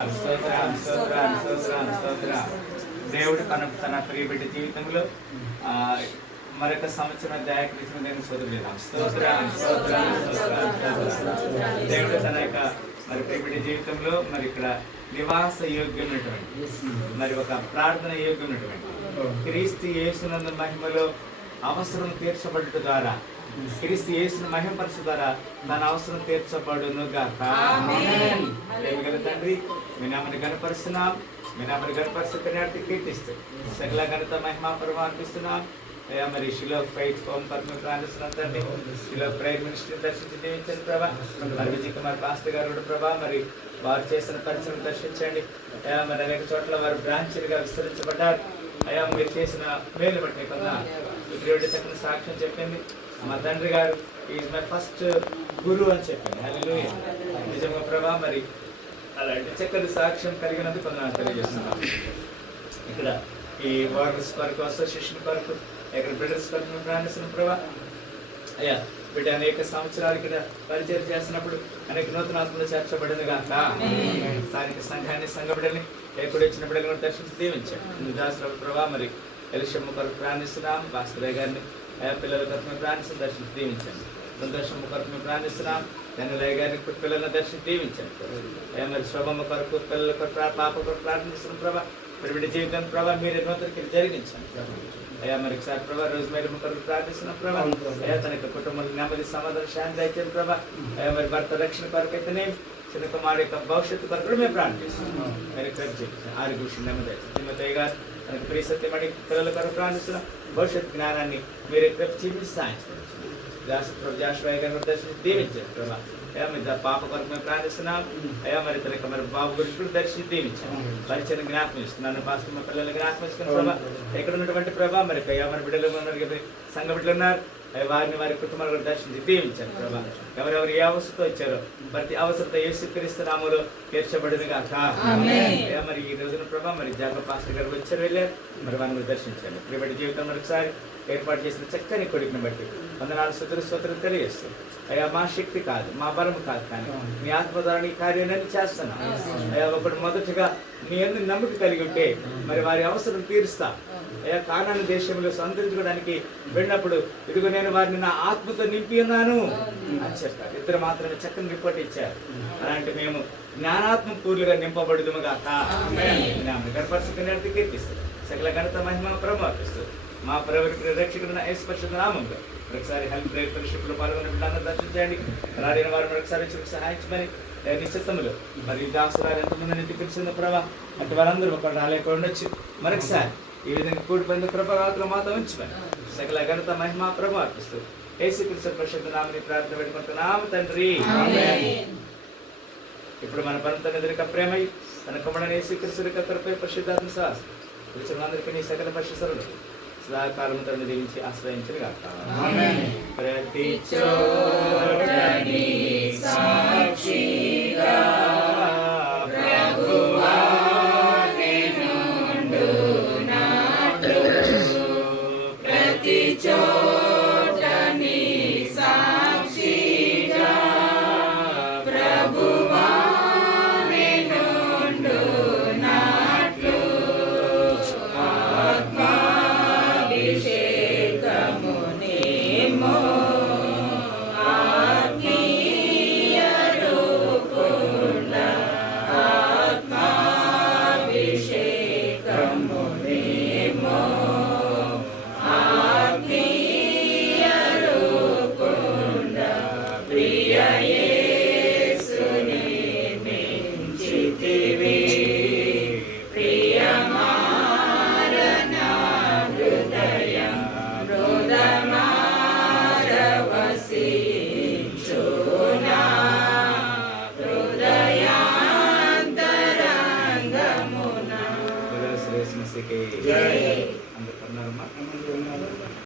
స్తోత్రం. దేవుడు తన ప్రియ బిడ్డ జీవితంలో మరొక సంవత్సరం దయాకరించిన నేను సోదరులేదాం. దేవుడు తన యొక్క మరి ప్రియ బిడ్డ జీవితంలో మరి ఇక్కడ నివాస యోగ్యమైనటువంటి మరి ఒక ప్రార్థన యోగ్యమైనటువంటి క్రీస్తు యేసునందు మహిమలో అవసరం తీర్చబడుట ద్వారా క్రీస్తు యేసును మహిమపరచు ద్వారా తన అవసరం తీర్చబడును గాక. తండ్రి మీ నామని గణపరుస్తున్నాం, మీ నామని గణపరుస్తున్నట్టు కీర్తిస్తూ సకల ఘనత మహిమా పరమ అర్పిస్తున్నాం. అయ్యా మరి శిలో ఫైట్ హోమ్ పద్మ ప్రాణిస్తున్నాం తండ్రి. శిలో ప్రేయర్ మినిస్ట్రీ దర్శించి దీవించండి ప్రభా. మరి విజయ్ కుమార్ పాస్టర్ గారు కూడా ప్రభా మరి వారు చేసిన పరిచయం దర్శించండి. అయ్యా మరి అనేక చోట్ల వారు బ్రాంచ్లుగా విస్తరించబడ్డారు. అయ్యా మీరు చేసిన మేలు బట్టి కొంత దేవుడి చక్కని సాక్ష్యం చెప్పింది. మా తండ్రి గారు ఈజ్ మై ఫస్ట్ గురు అని చెప్పింది. హల్లెలూయా. నిజంగా ప్రభా మరి అలాంటి చక్కని సాక్ష్యం కలిగినందుకు కొంత తెలియజేస్తున్నాం. ఇక్కడ ఈ వార్డర్స్ కొరకు, అసోసియేషన్ కొరకు, ఇక్కడ బ్రిడర్స్ కొరకు మేము ప్రార్థిస్తున్నాం ప్రభా. అయ్యా బిడ్డ అనేక సంవత్సరాలు ఇక్కడ పరిచయం చేస్తున్నప్పుడు అనేక నూతన ఆత్మలు చేర్చబడింది కాక స్థానిక సంఘాన్ని, సంఘ బిడ్డల్ని ఎక్కడ వచ్చిన బిడ్డలు కూడా దర్శించి దీవించాడు. దాసుల ప్రభా మరి ఎలిషమ్మ కొరకు ప్రార్థిస్తున్నాం. భాస్కరయ్య గారిని పిల్లల కొరకు మేము ప్రార్థిస్తున్నాం, దర్శించి దీవించండి. సంతోషమ్మ కొరకు మేము ప్రార్థిస్తున్నాం. ధనులయ్య గారిని పిల్లలను దర్శించి దీవించండి. మరి శోభమ్మ కొరకు, పిల్లల కొరకు, పాప కొరకు ప్రార్థిస్తున్నాం ప్రభా. మరి బిడ్డ జీవితం ప్రభా మీరు నూతనకి జరిగించండి. అయ్యా మరి ఒకసారి ప్రభా రోజు మేలు కొరకు ప్రార్థిస్తున్నాం ప్రభా. అయ్యా తన యొక్క కుటుంబంలో నెమ్మది, సమాధాన, శాంతి అయితే ప్రభా. అయ్యా మరి భర్త రక్షణ కొరకు అయితేనే, చిన్న కుమారుడు యొక్క భవిష్యత్తు కొరకు కూడా మేము ప్రార్థిస్తున్నాం. మరి ఆరోగ్య నెమ్మది తిమ్మతయ్య గారు తనకు ప్రియ సత్యమడి పిల్లల కొరకు ప్రార్థిస్తున్నాం. భవిష్యత్ జ్ఞానాన్ని మీరు చూపించి సాధించండి. జాషువాయ్య గారిని దర్శించి దీవించండి ప్రభా. అయ్యా మరి పాప కొరకు మేము ప్రార్థిస్తున్నాం. అయ్యా మరి తన మరి బాబు గురించి కూడా దర్శించి దీవించాం. పరిచయం జ్ఞాపకం ఇస్తున్నాను. భాస్కర్ మా పిల్లల్ని జ్ఞాపకం ఇస్తున్నాను ప్రభా. ఎక్కడ ఉన్నటువంటి ప్రభా మరి అయ్యా మన బిడ్డలు ఉన్నారు కదా, సంఘ బిడ్డలు ఉన్నారు. వారిని వారి కుటుంబాలు కూడా దర్శించి దీవించారు ప్రభా. ఎవరెవరు ఏ అవసరతో వచ్చారో ప్రతి అవసరత యేసుక్రీస్తు నామములో తీర్చబడింది కాక. అయ్యా మరి ఈ రోజున ప్రభా మరి జాగ పాస్టర్ గారు వచ్చారు, వెళ్ళారు. మరి వారిని దర్శించండి. ప్రియబడి జీవితం మరొకసారి ఏర్పాటు చేసిన చక్కని కొడుకుని బట్టి వందనాలు స్తోత్రం తెలియజేస్తాం. అయ్యా మా శక్తి కాదు, మా బలం కాదు, కానీ మీ ఆత్మ ద్వారా నీ కార్యాన్ని చేస్తున్నాం. అయ్యా ఒకడు మొదటగా నీ ఎందుకు నమ్మకం కలిగి ఉంటే మరి వారి అవసరం తీరుస్తా. అయ్యా కానాను దేశంలో సంతరించుకోవడానికి వెళ్ళినప్పుడు ఇదిగో నేను వారిని నా ఆత్మతో నింపి ఉన్నాను అని చెప్పారు. ఇద్దరు మాత్రమే చక్కని రిపోర్ట్ ఇచ్చారు. అలాంటి మేము జ్ఞానాత్మ పూర్లుగా నింపబడుదుముగా గణపరుచుకునేది కీర్తిస్తారు. సకల ఘనత మహిమ ప్రమోపిస్తూ మా ప్రభువుకి రక్షకుడైన యేసు పరిశుద్ధ నామములో ఒకసారి హెల్ప్ ప్రేయర్ ఫెలోషిప్లో పాల్గొనే బిడ్డలందరూ దర్శించండి. రాడిన వారు మరొకసారి సహాయించమని నిశ్చిత్తములు మరి దాసురాలు ఎంతమందిని పిలిచిన ప్రభా అంటే వారందరూ ఒక రాలేకుండా ఉండొచ్చు. మరొకసారి ఈ విధంగా కూడిపోయిన ప్రభావాలు మాతో ఉంచమని సకల ఘనత మహిమ ప్రమోపిస్తూ యేసుక్రీస్తు పరిశుద్ధ నామమున ప్రార్థన పెట్టుకుంటున్నాము తండ్రి. ఇప్పుడు మన పరమ తండ్రి ప్రేమై తన కుమారుడైన యేసుక్రీస్తు యొక్క కృపై పరిశుద్ధాత్మ సహవాసం అందరికీ నీ సకల పరిశుద్ధులు సదాకాలం తను దీవించి ఆశ్రయించను గాక. ప్రతి చోట నీ సాక్షి